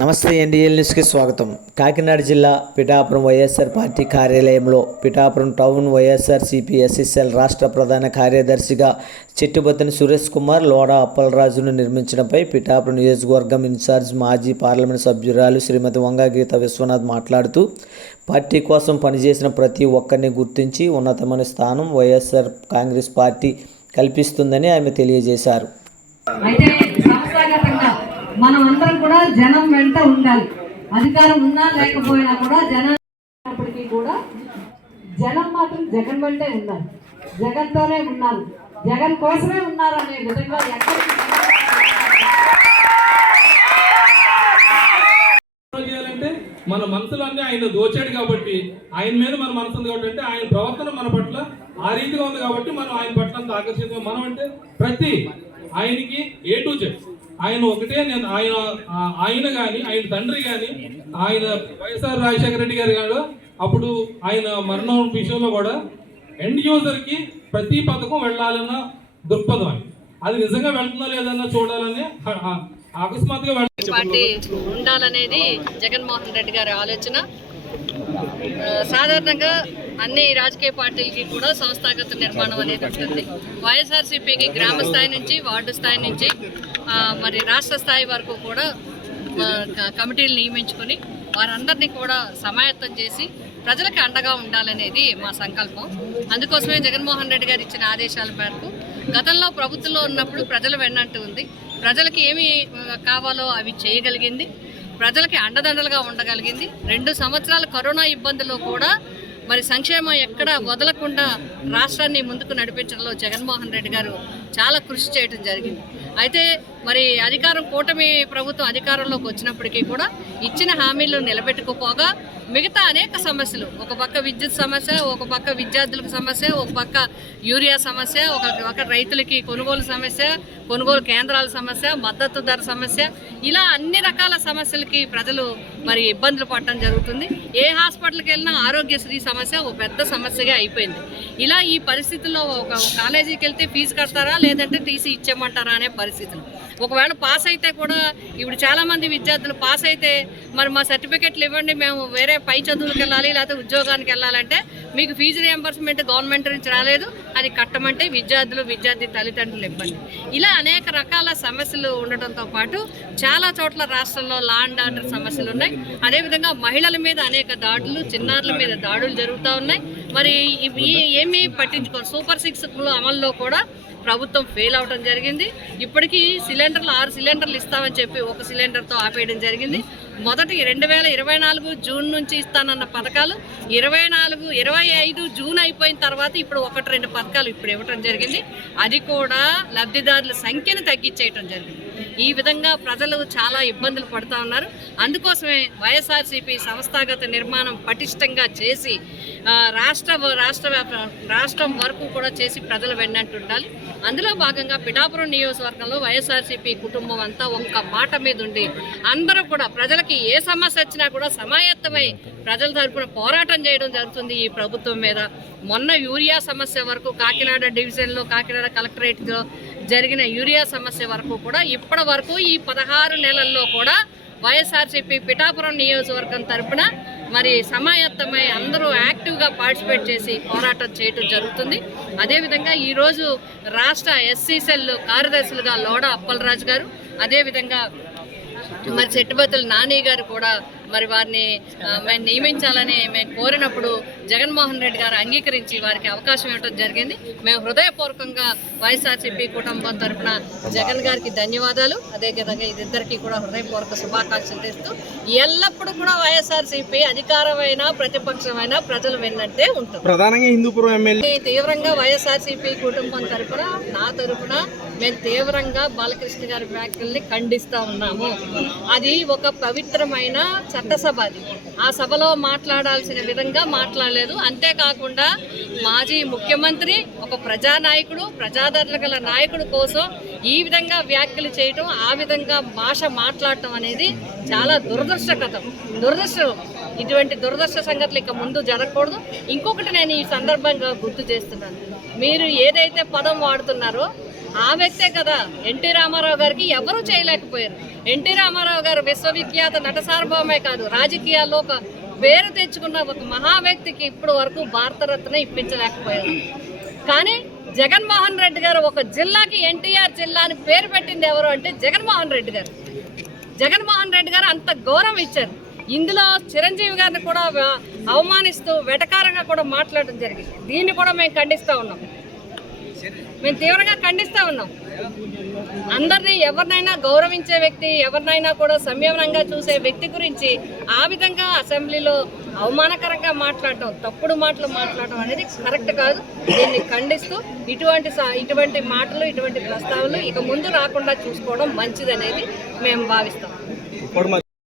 నమస్తే ఎన్డీఎల్ న్యూస్కి స్వాగతం. కాకినాడ జిల్లా పిఠాపురం వైఎస్ఆర్ పార్టీ కార్యాలయంలో పిఠాపురం టౌన్ వైఎస్ఆర్ సిపిఎస్ఎస్ఎల్ రాష్ట్ర ప్రధాన కార్యదర్శిగా చెట్టుబత్తని సురేష్ కుమార్ లోడా అప్పలరాజును నిర్మించడంపై పిఠాపురం నియోజకవర్గం ఇన్ఛార్జ్ మాజీ పార్లమెంట్ సభ్యురాలు శ్రీమతి వంగా గీత విశ్వనాథ్ మాట్లాడుతూ పార్టీ కోసం పనిచేసిన ప్రతి ఒక్కరిని గుర్తించి ఉన్నతమైన స్థానం వైఎస్ఆర్ కాంగ్రెస్ పార్టీ కల్పిస్తుందని ఆమె తెలియజేశారు. మనం అందరం కూడా జనం వెంట ఉండాలి. అధికారం ఉన్నా లేకపోయినా కూడా జనం కూడా జనం మాత్రం జగన్ వెంటే ఉన్నారు. జగన్తోనే ఉన్నారు. జగన్ కోసమే ఉన్నారు అనే విధంగా ఎక్కడికి మన మనసులన్నీ ఆయన దోచాడు కాబట్టి ఆయన మీద మన మనసు ఉంది కాబట్టి అంటే ఆయన ప్రవర్తన మన పట్ల ఆ రీతిగా ఉంది కాబట్టి మనం ఆయన పట్ల అంత ఆకర్షితం మనం అంటే ప్రతి ఆయనకి ఏ టు జెడ్ ఆయన ఒకటే నేను ఆయన ఆయన కానీ ఆయన తండ్రి కానీ ఆయన వైఎస్ఆర్ రాజశేఖర రెడ్డి గారు గారు అప్పుడు ఆయన మరణం విషయంలో కూడా ఎండ్ యూజర్కి ప్రతి పథకం వెళ్ళాలన్న దృక్పథం ఆయన. అది నిజంగా వెళ్తుందా లేదన్న చూడాలని అకస్మాత్తుగా పార్టీ ఉండాలనేది జగన్మోహన్ రెడ్డి గారి ఆలోచన. సాధారణంగా అన్ని రాజకీయ పార్టీలకి కూడా సంస్థాగత నిర్మాణం అనేది ఉంటుంది. వైఎస్ఆర్సీపీకి గ్రామ స్థాయి నుంచి వార్డు స్థాయి నుంచి మరి రాష్ట్ర స్థాయి వరకు కూడా కమిటీలు నియమించుకొని వారందరినీ కూడా సమాయత్తం చేసి ప్రజలకు అండగా ఉండాలనేది మా సంకల్పం. అందుకోసమే జగన్మోహన్ రెడ్డి గారు ఇచ్చిన ఆదేశాల మేరకు గతంలో ప్రభుత్వంలో ఉన్నప్పుడు ప్రజలు వెన్నంటూ ఉంది. ప్రజలకి ఏమి కావాలో అవి చేయగలిగింది. ప్రజలకి అండదండలుగా ఉండగలిగింది. రెండు సంవత్సరాల కరోనా ఇబ్బందుల్లో కూడా మరి సంక్షేమం ఎక్కడ వదలకుండా రాష్ట్రాన్ని ముందుకు నడిపించడంలో జగన్మోహన్ రెడ్డి గారు చాలా కృషి చేయడం జరిగింది. అయితే మరి అధికారం కూటమి ప్రభుత్వం అధికారంలోకి వచ్చినప్పటికీ కూడా ఇచ్చిన హామీలు నిలబెట్టుకోపోగా మిగతా అనేక సమస్యలు ఒక పక్క విద్యుత్ సమస్య ఒక పక్క విద్యార్థులకు సమస్య ఒక పక్క యూరియా సమస్య ఒక పక్క రైతులకి కొనుగోలు సమస్య కొనుగోలు కేంద్రాల సమస్య మద్దతు ధర సమస్య ఇలా అన్ని రకాల సమస్యలకి ప్రజలు మరి ఇబ్బందులు పడటం జరుగుతుంది. ఏ హాస్పిటల్కి వెళ్ళినా ఆరోగ్యశ్రీ సమస్య ఒక పెద్ద సమస్యగా అయిపోయింది. ఇలా ఈ పరిస్థితుల్లో ఒక కాలేజీకి వెళ్తే ఫీజు కడతారా లేదంటే టీసీ ఇచ్చేయమంటారా అనే పరిస్థితులు. ఒకవేళ పాస్ అయితే కూడా ఇప్పుడు చాలామంది విద్యార్థులు పాస్ అయితే మరి మా సర్టిఫికెట్లు ఇవ్వండి మేము వేరే పై చదువులకు వెళ్ళాలి లేకపోతే ఉద్యోగానికి వెళ్ళాలంటే మీకు ఫీజు రియంబర్స్మెంట్ గవర్నమెంట్ నుంచి రాలేదు అది కట్టమంటే విద్యార్థులు విద్యార్థి తల్లిదండ్రులు ఇబ్బంది. ఇలా అనేక రకాల సమస్యలు ఉండటంతో పాటు చాలా చోట్ల రాష్ట్రంలో లా అండ్ ఆర్డర్ సమస్యలు ఉన్నాయి. అదేవిధంగా మహిళల మీద అనేక దాడులు చిన్నారుల మీద దాడులు జరుగుతూ ఉన్నాయి. మరి ఇవి ఏమీ పట్టించుకోరు. సూపర్ సిక్స్ అమల్లో కూడా ప్రభుత్వం ఫెయిల్ అవడం జరిగింది. ఇప్పటికీ సిలిండర్లు ఆరు సిలిండర్లు ఇస్తామని చెప్పి ఒక సిలిండర్తో ఆపేయడం జరిగింది. మొదటి రెండు వేల ఇరవై నాలుగు జూన్ నుంచి ఇస్తానన్న పథకాలు ఇరవై నాలుగు ఇరవై ఐదు జూన్ అయిపోయిన తర్వాత ఇప్పుడు ఒకటి రెండు పథకాలు ఇప్పుడు ఇవ్వటం జరిగింది. అది కూడా లబ్ధిదారుల సంఖ్యను తగ్గించేయటం జరిగింది. ఈ విధంగా ప్రజలు చాలా ఇబ్బందులు పడుతూ ఉన్నారు. అందుకోసమే వైఎస్ఆర్సీపీ సంస్థాగత నిర్మాణం పటిష్టంగా చేసి రాష్ట్ర రాష్ట్ర రాష్ట్రం వరకు కూడా చేసి ప్రజలు వెన్నంటుండాలి. అందులో భాగంగా పిఠాపురం నియోజకవర్గంలో వైఎస్ఆర్సీపీ కుటుంబం అంతా ఒక్క మాట మీద ఉండి అందరూ కూడా ప్రజలకి ఏ సమస్య వచ్చినా కూడా సమాయత్తమై ప్రజల తరపున పోరాటం చేయడం జరుగుతుంది ఈ ప్రభుత్వం మీద. మొన్న యూరియా సమస్య వరకు కాకినాడ డివిజన్లో కాకినాడ కలెక్టరేట్లో జరిగిన యూరియా సమస్య వరకు కూడా ఇప్పటి వరకు ఈ పదహారు నెలల్లో కూడా వైఎస్ఆర్సీపీ పిఠాపురం నియోజకవర్గం తరపున మరి సమాయత్తమై అందరూ యాక్టివ్గా పార్టిసిపేట్ చేసి పోరాటం చేయటం జరుగుతుంది. అదేవిధంగా ఈరోజు రాష్ట్ర ఎస్సీ సెల్ కార్యదర్శులుగా లోడ అప్పలరాజు గారు అదేవిధంగా మరి చెట్టుబతుల నాని గారు కూడా మరి వారిని మేము నియమించాలని మేము కోరినప్పుడు జగన్మోహన్ రెడ్డి గారు అంగీకరించి వారికి అవకాశం ఇవ్వడం జరిగింది. మేము హృదయపూర్వకంగా వైఎస్ఆర్సీపీ కుటుంబం తరపున జగన్ గారికి ధన్యవాదాలు. అదేవిధంగా ఇద్దరికి కూడా హృదయపూర్వక శుభాకాంక్షలు తెస్తూ ఎల్లప్పుడూ కూడా వైఎస్ఆర్సీపీ అధికారమైన ప్రతిపక్షమైన ప్రజలు విన్నట్టే ఉంటుంది. ప్రధానంగా హిందూపురం ఎమ్మెల్యే తీవ్రంగా వైఎస్ఆర్సీపీ కుటుంబం తరపున నా తరపున మేము తీవ్రంగా బాలకృష్ణ గారి వ్యాఖ్యల్ని ఖండిస్తా ఉన్నాము. అది ఒక పవిత్రమైన చట్టసభ అది ఆ సభలో మాట్లాడాల్సిన విధంగా మాట్లాడలేదు. అంతేకాకుండా మాజీ ముఖ్యమంత్రి ఒక ప్రజానాయకుడు ప్రజాదరణ గల నాయకుడు కోసం ఈ విధంగా వ్యాఖ్యలు చేయటం ఆ విధంగా భాష మాట్లాడటం అనేది చాలా దురదృష్టకరం. దురదృష్టం. ఇటువంటి దురదృష్ట సంగతులు ఇక ముందు జరగకూడదు. ఇంకొకటి నేను ఈ సందర్భంగా గుర్తు చేస్తున్నాను. మీరు ఏదైతే పదం వాడుతున్నారో ఆ వ్యక్తే కదా. ఎన్టీ రామారావు గారికి ఎవరూ చేయలేకపోయారు. ఎన్టీ రామారావు గారు విశ్వవిఖ్యాత నట సార్వభౌమే కాదు రాజకీయాల్లో ఒక పేరు తెచ్చుకున్న ఒక మహా వ్యక్తికి ఇప్పుడు వరకు భారతరత్న ఇప్పించలేకపోయారు. కానీ జగన్మోహన్ రెడ్డి గారు ఒక జిల్లాకి ఎన్టీఆర్ జిల్లా అని పేరు పెట్టింది ఎవరు అంటే జగన్మోహన్ రెడ్డి గారు. జగన్మోహన్ రెడ్డి గారు అంత గౌరవం ఇచ్చారు. ఇందులో చిరంజీవి గారిని కూడా అవమానిస్తూ వెటకారంగా కూడా మాట్లాడడం జరిగింది. దీన్ని కూడా మేము ఖండిస్తూ ఉన్నాం. మేము తీవ్రంగా ఖండిస్తూ ఉన్నాం. అందరినీ ఎవరినైనా గౌరవించే వ్యక్తి ఎవరినైనా కూడా సంయమనంగా చూసే వ్యక్తి గురించి ఆ విధంగా అసెంబ్లీలో అవమానకరంగా మాట్లాడటం తప్పుడు మాటలు మాట్లాడటం అనేది కరెక్ట్ కాదు. దీన్ని ఖండిస్తూ ఇటువంటి సా- ఇటువంటి మాటలు ఇటువంటి ప్రస్తావనలు ఇక ముందు రాకుండా చూసుకోవడం మంచిదనేది మేము భావిస్తాం.